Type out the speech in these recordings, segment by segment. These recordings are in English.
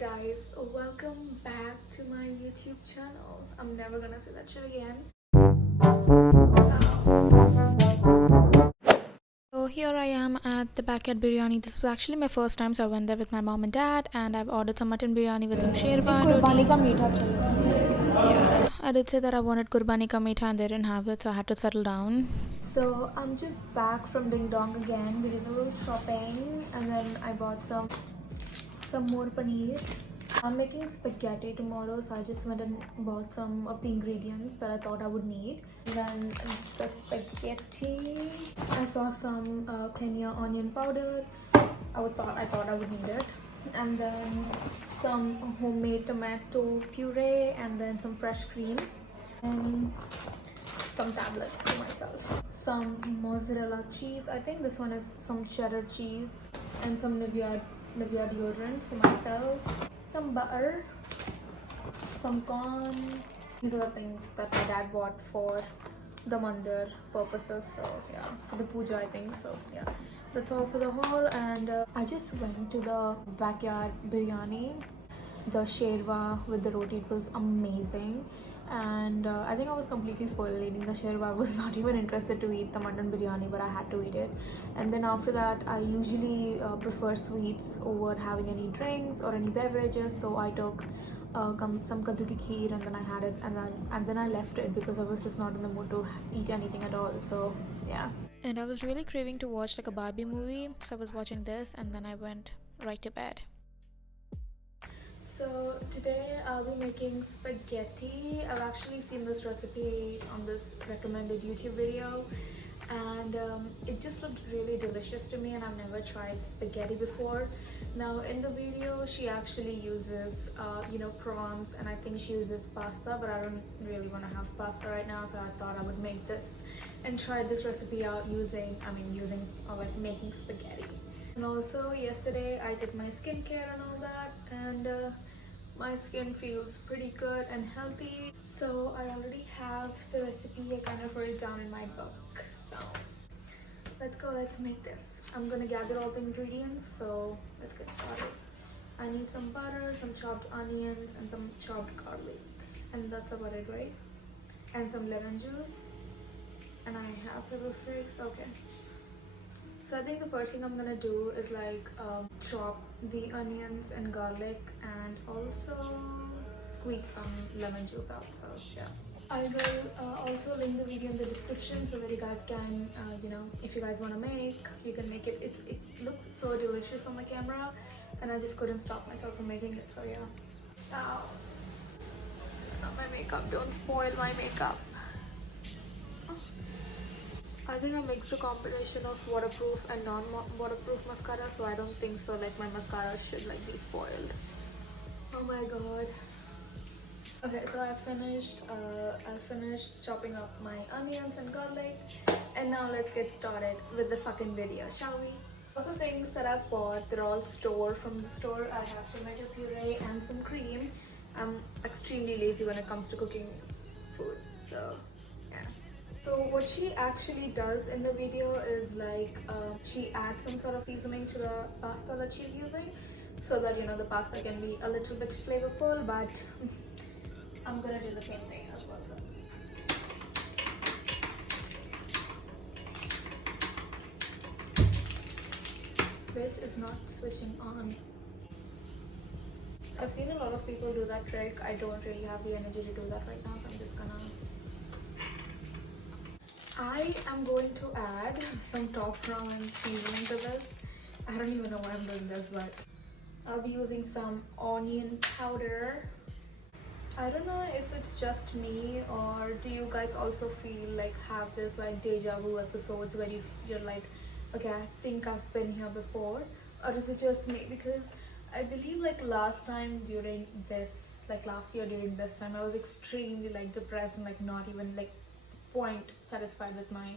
guys, welcome back to my YouTube channel. I'm never gonna say that shit again. So here I am at the backyard biryani. This was actually my first time, so I went there with my mom and dad, and I've ordered some mutton biryani with some sherwan कुर्बानी roti. का मीठा चाहिए. Yeah, I did say that I wanted kurbani ka meetha and they didn't have it, so I had to settle down. So I'm just back from Ding Dong again. We did a little shopping and then I bought some more paneer. I'm making spaghetti tomorrow, so I just went and bought some of the ingredients that I thought I would need. Then the spaghetti, I saw some Kenya onion powder. I thought I would need it, and then some homemade tomato puree, and then some fresh cream, and some tablets for myself. Some mozzarella cheese. I think this one is some cheddar cheese, and some Nivea deodorant for myself. Some butter, some corn. These are the things that my dad bought for the mandir purposes. So yeah, for the puja I think. So yeah, that's all for the haul. And I just went to the backyard biryani, the sherwa with the roti. It was amazing. And I think I was completely full eating the sherwa. I was not even interested to eat the mutton biryani, but I had to eat it. And then after that, I usually prefer sweets over having any drinks or any beverages. So I took some kaddu ki kheer, and then I had it, and then I left it because I was just not in the mood to eat anything at all. So yeah. And I was really craving to watch like a Barbie movie, so I was watching this and then I went right to bed. So today I'll be making spaghetti. I've actually seen this recipe on this recommended YouTube video, and it just looked really delicious to me, and I've never tried spaghetti before. Now in the video she actually uses prawns, and I think she uses pasta, but I don't really want to have pasta right now, so I thought I would make this and try this recipe out using making spaghetti. And also yesterday I did my skincare and all that, and my skin feels pretty good and healthy. So I already have the recipe. I kind of wrote it down in my book. So let's go, let's make this. I'm gonna gather all the ingredients, so let's get started. I need some butter, some chopped onions, and some chopped garlic. And that's about it, right? And some lemon juice. And I have pepper flakes. Okay. So I think the first thing I'm gonna do is chop the onions and garlic, and also squeeze some lemon juice out. So yeah, I will also link the video in the description so that you guys can, if you guys want to make, you can make it. It looks so delicious on my camera, and I just couldn't stop myself from making it. So yeah. Now, not my makeup. Don't spoil my makeup. I think I mixed a combination of waterproof and non-waterproof mascara, so I don't think so like my mascara should be spoiled. Oh my god. Okay, so I finished chopping up my onions and garlic, and now let's get started with the fucking video, shall we? All the things that I've bought, they're all stored from the store. I have tomato puree and some cream. I'm extremely lazy when it comes to cooking food, so yeah. So what she actually does in the video is she adds some sort of seasoning to the pasta that she's using, so that the pasta can be a little bit flavorful, but I'm gonna do the same thing as well. So. Which is not switching on. I've seen a lot of people do that trick. I don't really have the energy to do that right now, so I'm just gonna... I am going to add some top ramen seasoning to this. I don't even know why I'm doing this, but I'll be using some onion powder. I don't know if it's just me, or do you guys also have this deja vu episodes where you're like, okay, I think I've been here before, or is it just me? Because I believe last year during this time, I was extremely depressed and not even point satisfied with my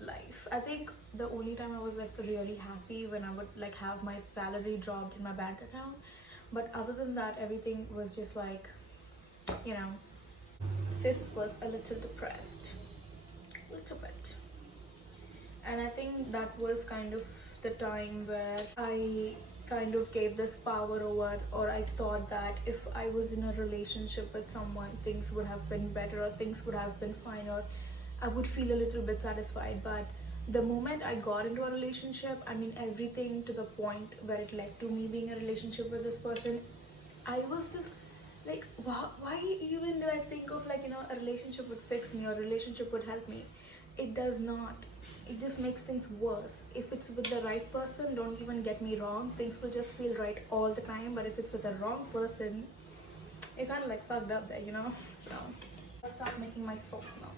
life. I think the only time I was really happy when I would have my salary dropped in my bank account, but other than that, everything was just sis was a little depressed, a little bit. And I think that was kind of the time where I kind of gave this power over, or I thought that if I was in a relationship with someone, things would have been better, or things would have been fine, or I would feel a little bit satisfied. But the moment I got into a relationship, I mean, everything to the point where it led to me being in a relationship with this person, I was just like, why even did I think of, like, a relationship would fix me or a relationship would help me? It does not. It just makes things worse. If it's with the right person, don't even get me wrong, things will just feel right all the time. But if it's with the wrong person, you're kind of like fucked up there, So I'll start making my sauce now.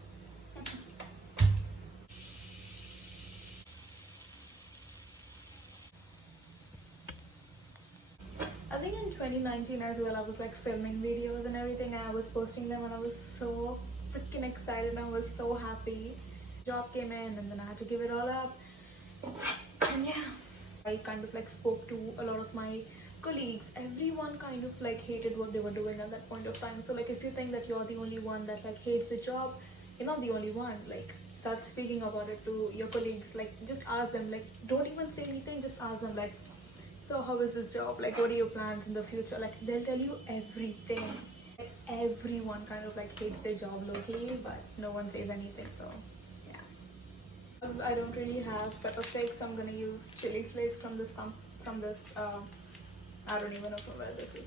I think in 2019 as well, I was like filming videos and everything, and I was posting them, and I was so freaking excited and I was so happy. Job came in, and then I had to give it all up. And yeah, I kind of like spoke to a lot of my colleagues. Everyone kind of like hated what they were doing at that point of time. So like, if you think that you're the only one that like hates the job, you're not the only one. Like, start speaking about it to your colleagues. Like, just ask them, like, don't even say anything, just ask them, like, so how is this job, like, what are your plans in the future? Like, they'll tell you everything. Like, everyone kind of like hates their job low-key, but no one says anything. So yeah, I don't really have pepper flakes, so I'm gonna use chili flakes from this I don't even know from where this is.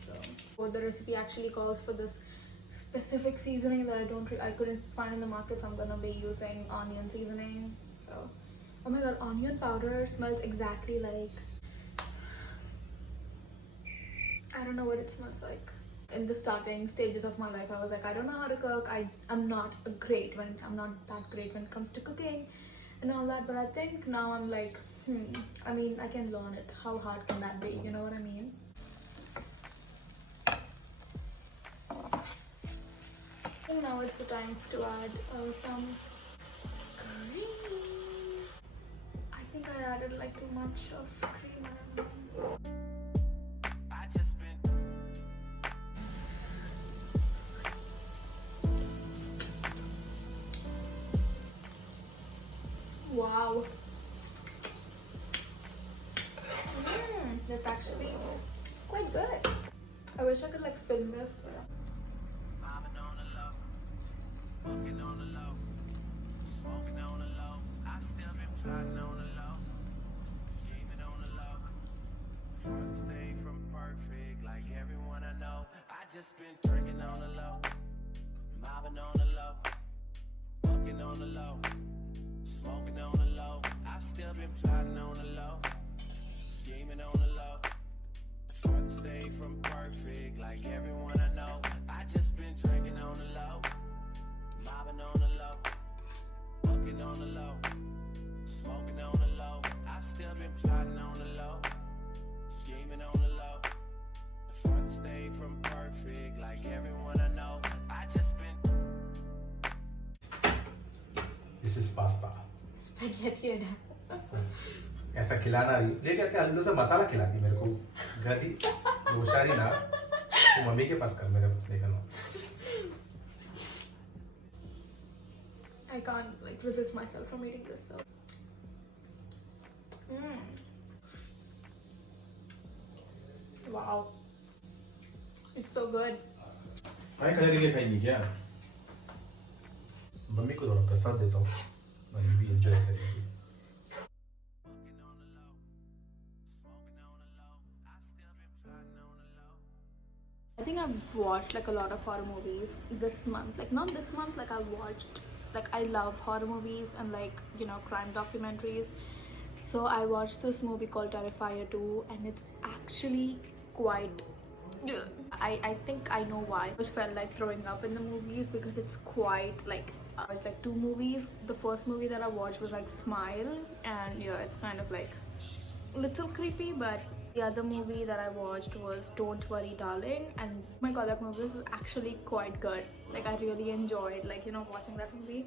So the recipe actually calls for this specific seasoning that I couldn't find in the market, so I'm gonna be using onion seasoning. So, oh my god, onion powder smells exactly like, I don't know what it smells like. In the starting stages of my life, I was like, I don't know how to cook. I'm not that great when it comes to cooking and all that. But I think now I'm like, I mean, I can learn it. How hard can that be? You know what I mean? So now it's the time to add some cream. I think I added like too much of cream. I don't know. Wow. That's actually quite good. I wish I could like film this. Just been drinking on the low, mobbing on the low, walking on the low, smoking on the low. I still been plotting on the low, scheming on the low. Furthest day from perfect, like everyone I know. I just been drinking on the low, mobbing on the low, walking on the low, smoking on the low. I still been plotting on the low, scheming on the low. Furthest day from perfect, like everyone I know. I just been. This is pasta. Spaghetti and ऐसा खिलाना ले करके आलू से मसाला खिलाती मेरे को गधी होशियारी ना तो मम्मी के पास कर मेरे पास लेकर ना. I can't like resist myself from eating this. So. Wow. It's so good. मैं खड़े के लिए खाएंगी क्या? मम्मी को थोड़ा प्रसाद देता हूँ. मम्मी भी एंजॉय करेगी. I think I've watched like a lot of horror movies this month. Like not this month, like I've watched, like I love horror movies and like, crime documentaries. So I watched this movie called Terrifier 2, and it's actually quite, I think I know why I felt like throwing up in the movies, because it's quite like two movies. The first movie that I watched was like Smile, and yeah, it's kind of like little creepy. But the other movie that I watched was Don't Worry Darling, and oh my god, that movie was actually quite good. Like I really enjoyed watching that movie.